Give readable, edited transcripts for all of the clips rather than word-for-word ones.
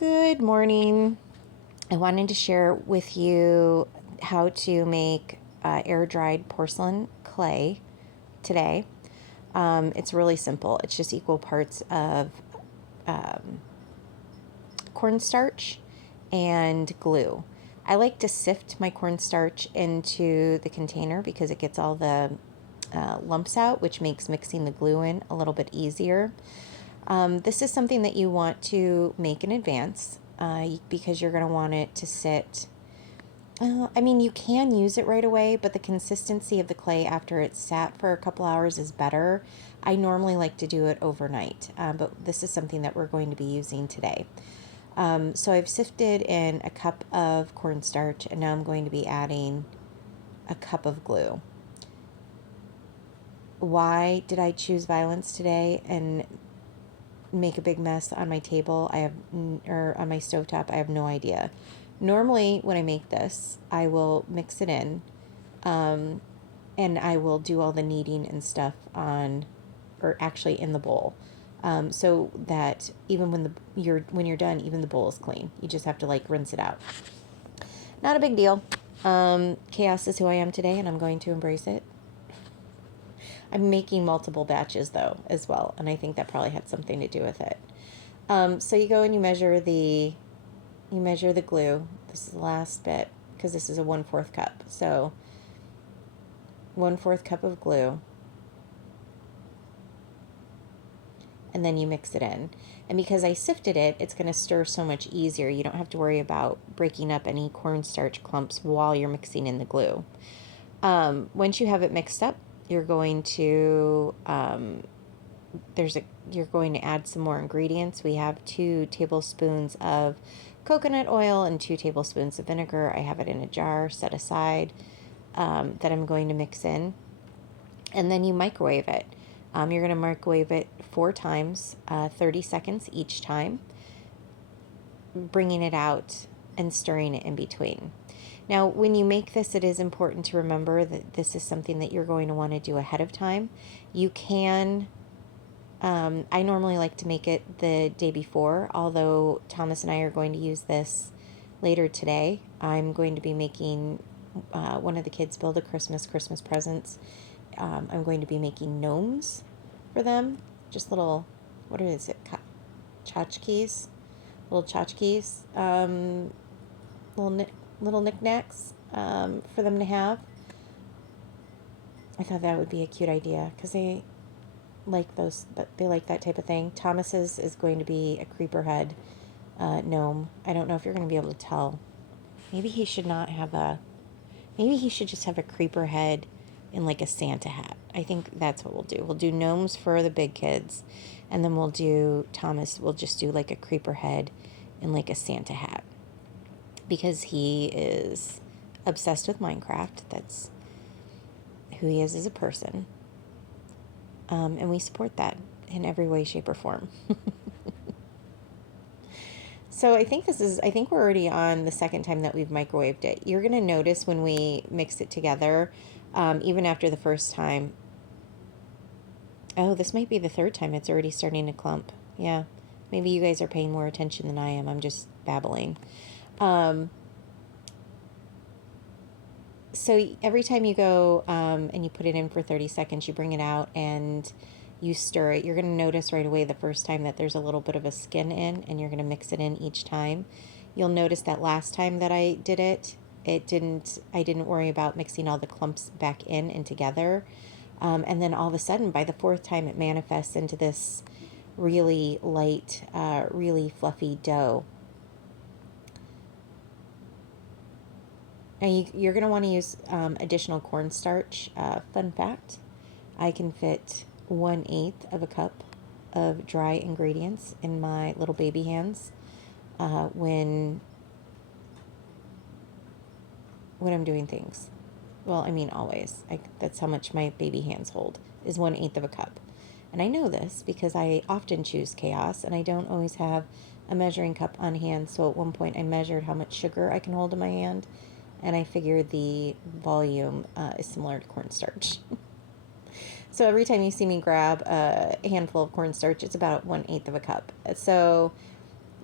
Good morning. I wanted to share with you how to make air-dried porcelain clay today. It's really simple. It's just equal parts of cornstarch and glue. I like to sift my cornstarch into the container because it gets all the lumps out, which makes mixing the glue in a little bit easier. This is something that you want to make in advance because you're going to want it to sit. I mean, you can use it right away, but the consistency of the clay after it's sat for a couple hours is better. I normally like to do it overnight, but this is something that we're going to be using today. So I've sifted in a cup of cornstarch, and now I'm going to be adding a cup of glue. Why did I choose violence today and make a big mess on my table? Or on my stovetop? I have no idea. Normally, when I make this, I will mix it in, and I will do all the kneading and stuff or actually in the bowl, so that even when you're done, even the bowl is clean. You just have to rinse it out. Not a big deal. Chaos is who I am today, and I'm going to embrace it. I'm making multiple batches though as well, and I think that probably had something to do with it. So you go and you measure the glue. This is the last bit because this is a 1/4 cup. So 1/4 cup of glue, and then you mix it in. And because I sifted it, it's going to stir so much easier. You don't have to worry about breaking up any cornstarch clumps while you're mixing in the glue. Once you have it mixed up, you're going to you're going to add some more ingredients. We have 2 tablespoons of coconut oil and 2 tablespoons of vinegar. I have it in a jar set aside that I'm going to mix in, and then you microwave it. You're going to microwave it 4 times, 30 seconds each time, bringing it out and stirring it in between. Now, when you make this, it is important to remember that this is something that you're going to want to do ahead of time. You can, I normally like to make it the day before, although Thomas and I are going to use this later today. I'm going to be making one of the kids build a Christmas presents. I'm going to be making gnomes for them. Just little, what is it, tchotchkes? Little tchotchkes. Little knickknacks for them to have. I thought that would be a cute idea because they like those. They like that type of thing. Thomas's is going to be a creeper head gnome. I don't know if you're going to be able to tell. Maybe he should not have a. Maybe he should just have a creeper head in a Santa hat. I think that's what we'll do. We'll do gnomes for the big kids, and then we'll just do a creeper head in a Santa hat, because he is obsessed with Minecraft. That's who he is as a person. And we support that in every way, shape, or form. So I think we're already on the second time that we've microwaved it. You're going to notice when we mix it together, even after the first time. Oh, this might be the third time. It's already starting to clump. Yeah. Maybe you guys are paying more attention than I am. I'm just babbling. So every time you go and you put it in for 30 seconds, you bring it out and you stir it. You're going to notice right away the first time that there's a little bit of a skin in, and you're going to mix it in each time. You'll notice that last time that I did it, I didn't worry about mixing all the clumps back in and together. And then all of a sudden, by the 4th time, it manifests into this really light, really fluffy dough. Now you're going to want to use additional cornstarch. Fun fact, I can fit 1/8 of a cup of dry ingredients in my little baby hands when I'm doing things. Well, I mean always. That's how much my baby hands hold, is 1/8 of a cup. And I know this because I often choose chaos, and I don't always have a measuring cup on hand. So at one point I measured how much sugar I can hold in my hand, and I figured the volume is similar to cornstarch. So every time you see me grab a handful of cornstarch, it's about 1/8 of a cup. So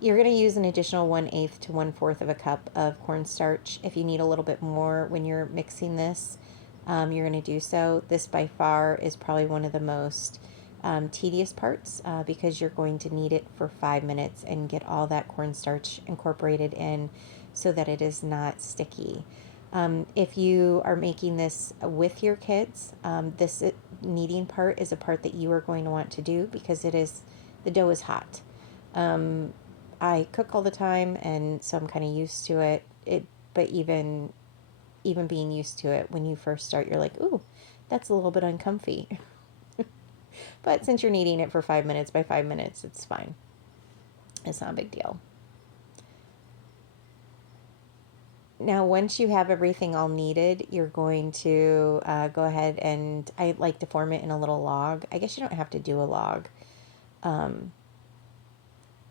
You're going to use an additional 1/8 to 1/4 of a cup of cornstarch. If you need a little bit more when you're mixing this, you're going to do so. This by far is probably one of the most tedious parts because you're going to knead it for 5 minutes and get all that cornstarch incorporated in so that it is not sticky. If you are making this with your kids, this kneading part is a part that you are going to want to do because the dough is hot. I cook all the time, and so I'm kind of used to it. But even being used to it, when you first start, you're like, ooh, that's a little bit uncomfy. But since you're kneading it for 5 minutes by 5 minutes, it's fine. It's not a big deal. Now, once you have everything all kneaded, you're going to go ahead and I like to form it in a little log. I guess you don't have to do a log.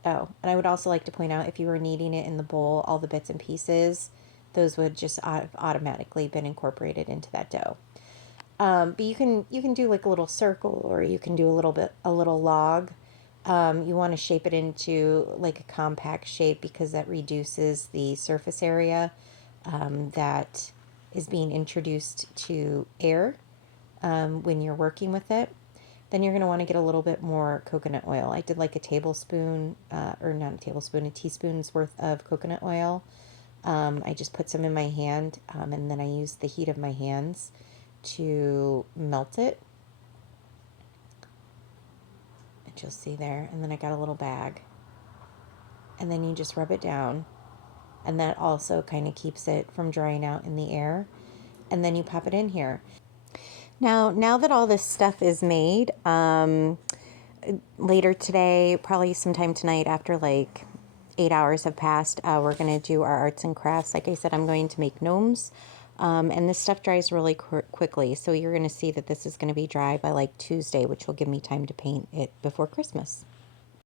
Oh, and I would also like to point out if you were kneading it in the bowl, all the bits and pieces, those would just have automatically been incorporated into that dough. But you can do like a little circle, or you can do a little log. You want to shape it into like a compact shape because that reduces the surface area that is being introduced to air when you're working with it. Then you're going to want to get a little bit more coconut oil. I did like a tablespoon, or not a tablespoon, a teaspoon's worth of coconut oil. I just put some in my hand, and then I used the heat of my hands to melt it. And you'll see there. And then I got a little bag. And then you just rub it down. And that also kind of keeps it from drying out in the air. And then you pop it in here. Now that all this stuff is made, later today, probably sometime tonight after like 8 hours have passed, we're going to do our arts and crafts. Like I said, I'm going to make gnomes. And this stuff dries really quickly. So you're going to see that this is going to be dry by like Tuesday, which will give me time to paint it before Christmas.